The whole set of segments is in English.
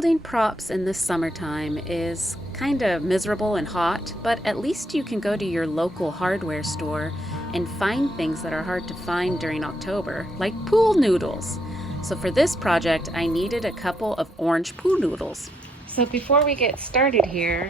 Building props in the summertime is kind of miserable and hot, but at least you can go to your local hardware store and find things that are hard to find during October, like pool noodles. So for this project, I needed a couple of orange pool noodles. So before we get started here,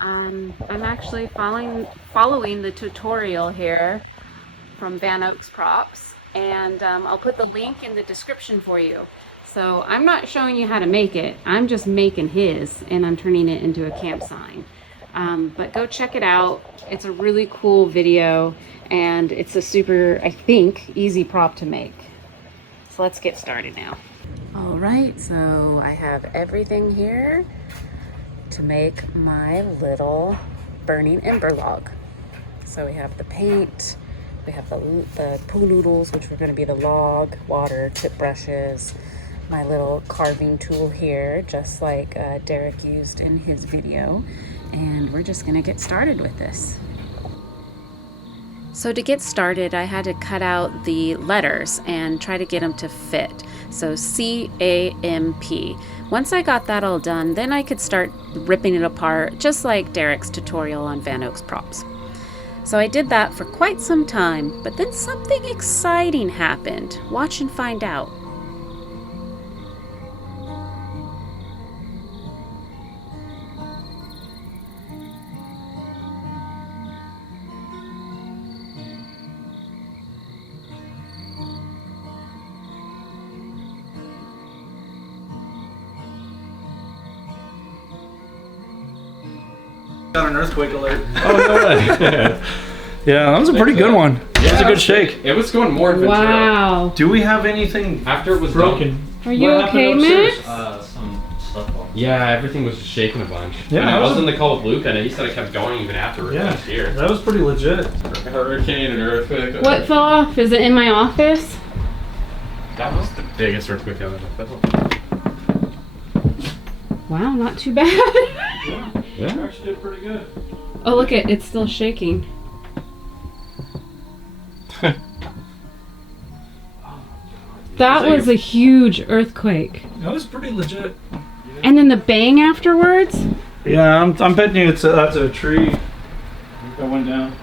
I'm actually following the tutorial here from Van Oaks Props, and I'll put the link in the description for you. So I'm not showing you how to make it, I'm just making his, and I'm turning it into a camp sign. But go check it out. It's a really cool video, and it's a super, I think, easy prop to make. So let's get started now. All right, so I have everything here to make my little burning ember log. So we have the paint, we have the pool noodles, which were going to be the log, water, tip brushes, my little carving tool here, just like Derek used in his video. And we're just going to get started with this. So to get started, I had to cut out the letters and try to get them to fit. So C-A-M-P. Once I got that all done, then I could start ripping it apart, just like Derek's tutorial on Van Oaks Props. So I did that for quite some time, but then something exciting happened. Watch and find out. Got an earthquake alert. Oh, no way. Yeah, that was a pretty good one. That was a good shake. It was going more adventure. Wow. Do we have anything After it was broken? Are you okay, Max? Some stuff off. Yeah, everything was just shaking a bunch. Yeah, And I that was was- in the call with Luke, and he said it kept going even after last year. that was pretty legit. Hurricane and earthquake. What fell off? Is it in my office? That was the biggest earthquake I've ever felt. Wow, not too bad. Yeah. Actually did pretty good. Oh, look, it's still shaking. That was a huge earthquake. That was pretty legit. And then the bang afterwards? Yeah, I'm betting you that's a tree that went down.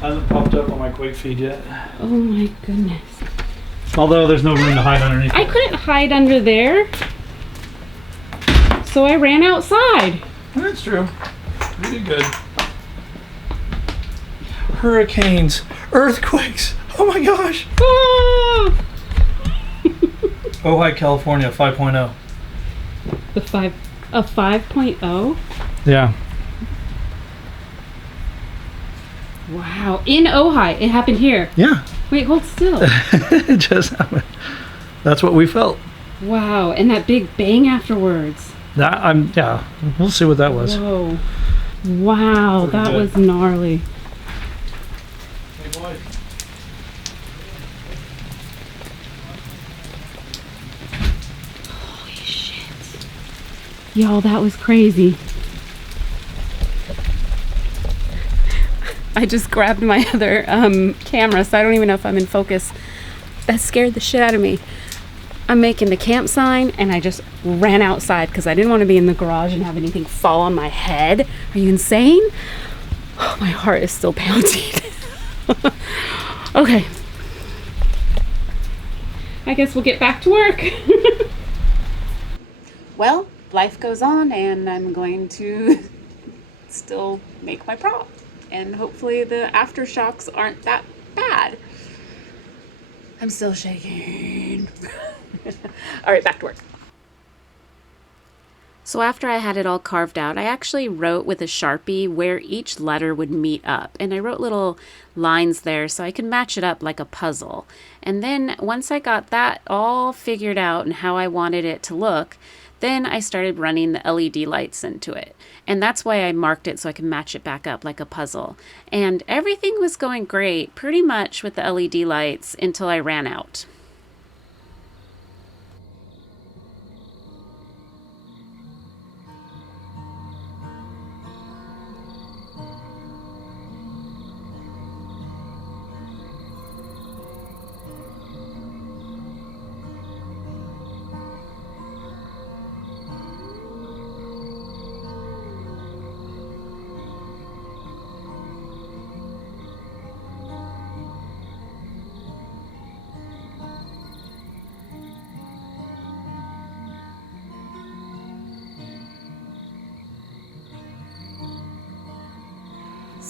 Hasn't popped up on my Quake feed yet. Oh my goodness. Although there's no room to hide underneath. I couldn't hide under there. So I ran outside. That's true. You did good. Hurricanes, earthquakes. Oh my gosh. Ah! Ojai, California, 5.0. The 5.0? Yeah. Wow. In Ojai. It happened here. Yeah. Wait, hold still. It just happened. That's what we felt. Wow. And that big bang afterwards. Yeah. We'll see what that was. Whoa. Wow, Pretty that good. was gnarly. Hey boy. Holy shit. Yo, that was crazy. I just grabbed my other camera, so I don't even know if I'm in focus. That scared the shit out of me. I'm making the camp sign, and I just ran outside because I didn't want to be in the garage and have anything fall on my head. Are you insane? Oh, my heart is still pounding. Okay. I guess we'll get back to work. Well, life goes on, and I'm going to still make my prop. And hopefully the aftershocks aren't that bad. I'm still shaking. All right, back to work. So after I had it all carved out, I actually wrote with a Sharpie where each letter would meet up. And I wrote little lines there so I could match it up like a puzzle. And then once I got that all figured out and how I wanted it to look, then I started running the LED lights into it. And that's why I marked it so I could match it back up like a puzzle. And everything was going great pretty much with the LED lights until I ran out.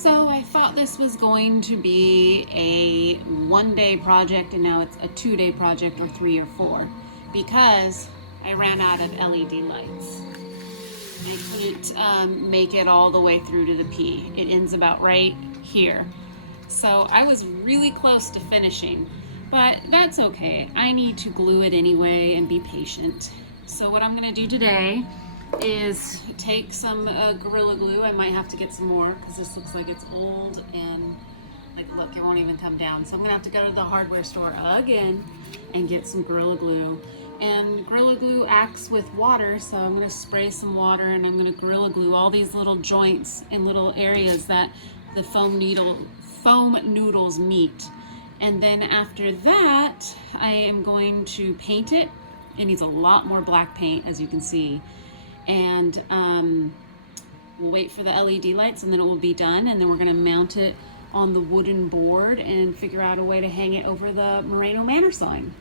So I thought this was going to be a 1-day project, and now it's a 2-day project, or 3 or 4, because I ran out of LED lights. I couldn't make it all the way through to the P. It ends about right here. So I was really close to finishing, but that's okay. I need to glue it anyway and be patient. So what I'm gonna do today is take some Gorilla Glue. I might have to get some more because this looks like it's old and like, look, it won't even come down. So I'm gonna have to go to the hardware store again and get some Gorilla Glue. And Gorilla Glue acts with water, so I'm gonna spray some water and I'm gonna Gorilla Glue all these little joints and little areas that the foam noodles meet. And then after that, I am going to paint it. It needs a lot more black paint, as you can see. And we'll wait for the LED lights and then it will be done, and then we're gonna mount it on the wooden board and figure out a way to hang it over the Moreno Manor sign.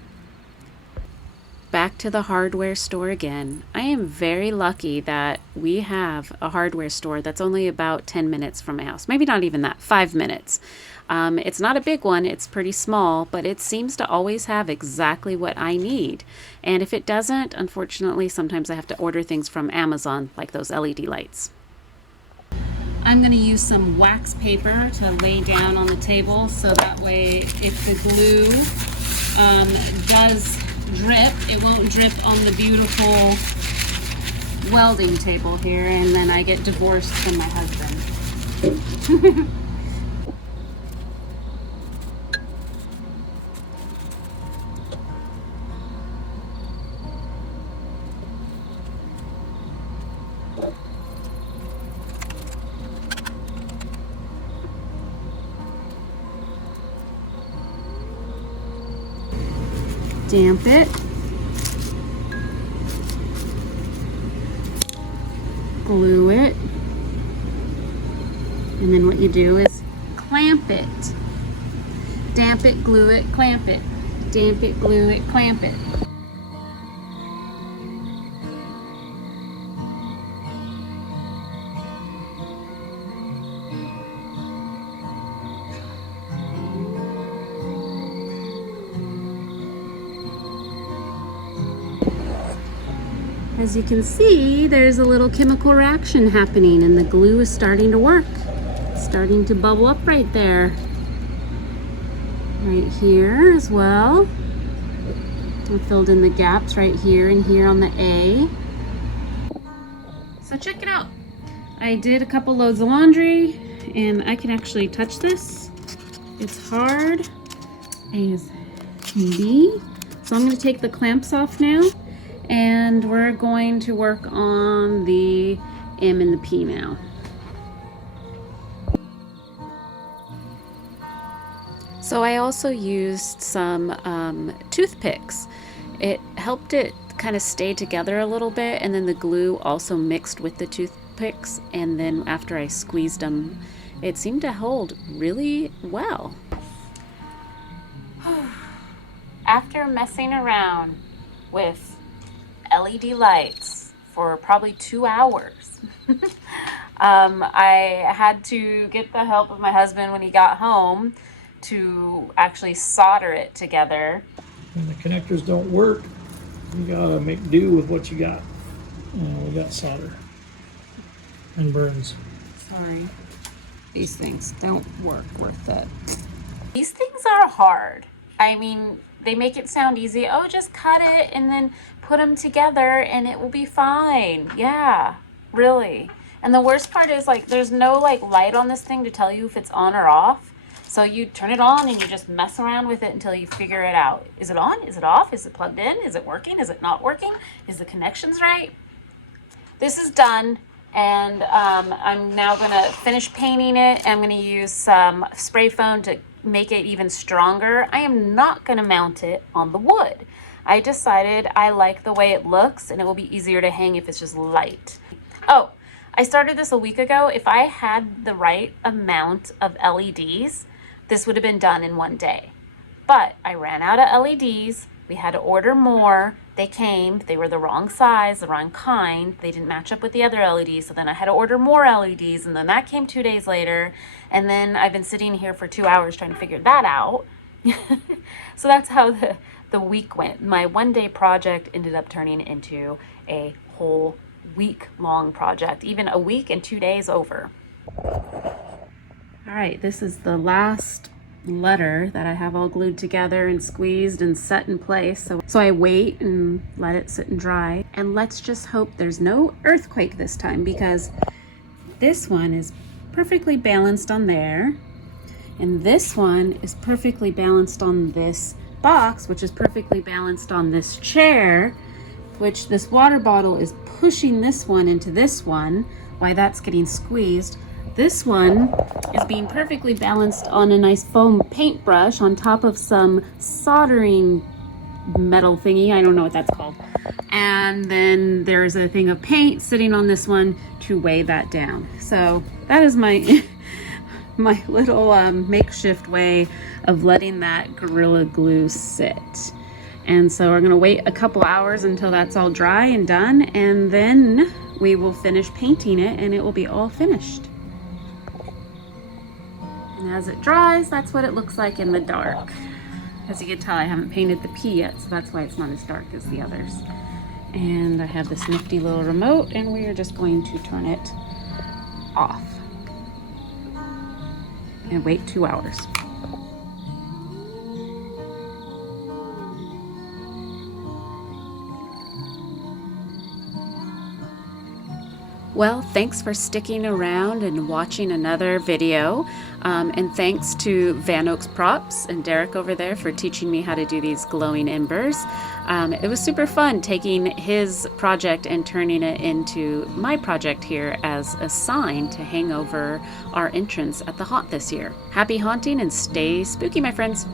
Back to the hardware store again. I am very lucky that we have a hardware store that's only about 10 minutes from my house. Maybe not even that, 5 minutes. It's not a big one, it's pretty small, but it seems to always have exactly what I need. And if it doesn't, unfortunately, sometimes I have to order things from Amazon, like those LED lights. I'm going to use some wax paper to lay down on the table, so that way if the glue does drip, it won't drip on the beautiful welding table here, and then I get divorced from my husband. Damp it. Glue it. And then what you do is clamp it. Damp it, glue it, clamp it. Damp it, glue it, clamp it. As you can see, there's a little chemical reaction happening and the glue is starting to work. It's starting to bubble up right there. Right here as well. I filled in the gaps right here and here on the A. So check it out. I did a couple loads of laundry and I can actually touch this. It's hard as can be. So I'm going to take the clamps off now. And we're going to work on the M and the P now. So I also used some toothpicks. It helped it kind of stay together a little bit, and then the glue also mixed with the toothpicks, and then after I squeezed them, it seemed to hold really well. After messing around with LED lights for probably 2 hours. I had to get the help of my husband when he got home to actually solder it together. When the connectors don't work, you gotta make do with what you got. We got solder and burns. Sorry. These things don't work worth it. These things are hard. I mean, they make it sound easy. Oh, just cut it and then put them together and it will be fine. Yeah, really. And the worst part is, like, there's no like light on this thing to tell you if it's on or off. So you turn it on and you just mess around with it until you figure it out. Is it on? Is it off? Is it plugged in? Is it working? Is it not working? Is the connections right? This is done. And I'm now gonna finish painting it. I'm gonna use some spray foam to make it even stronger. I am not gonna mount it on the wood. I decided I like the way it looks and it will be easier to hang if it's just light. Oh, I started this a week ago. If I had the right amount of LEDs, this would have been done in 1 day. But I ran out of LEDs. We had to order more they came, they were the wrong size, the wrong kind. They didn't match up with the other LEDs. So then I had to order more LEDs, and then that came 2 days later. And then I've been sitting here for 2 hours trying to figure that out. So that's how the week went. My 1-day project ended up turning into a whole week-long project, even a week and 2 days over. All right, this is the last letter that I have all glued together and squeezed and set in place. So I wait and let it sit and dry. And let's just hope there's no earthquake this time, because this one is perfectly balanced on there. And this one is perfectly balanced on this box, which is perfectly balanced on this chair, which this water bottle is pushing this one into this one, why that's getting squeezed. This one is being perfectly balanced on a nice foam paintbrush on top of some soldering metal thingy. I don't know what that's called. And then there's a thing of paint sitting on this one to weigh that down. So that is my my little makeshift way of letting that Gorilla Glue sit. And so we're gonna wait a couple hours until that's all dry and done, and then we will finish painting it and it will be all finished. And as it dries, that's what it looks like in the dark. As you can tell, I haven't painted the P yet, so that's why it's not as dark as the others. And I have this nifty little remote, and we are just going to turn it off and wait 2 hours. Well, thanks for sticking around and watching another video. And thanks to Van Oaks Props and Derek over there for teaching me how to do these glowing embers. It was super fun taking his project and turning it into my project here as a sign to hang over our entrance at the haunt this year. Happy haunting and stay spooky, my friends.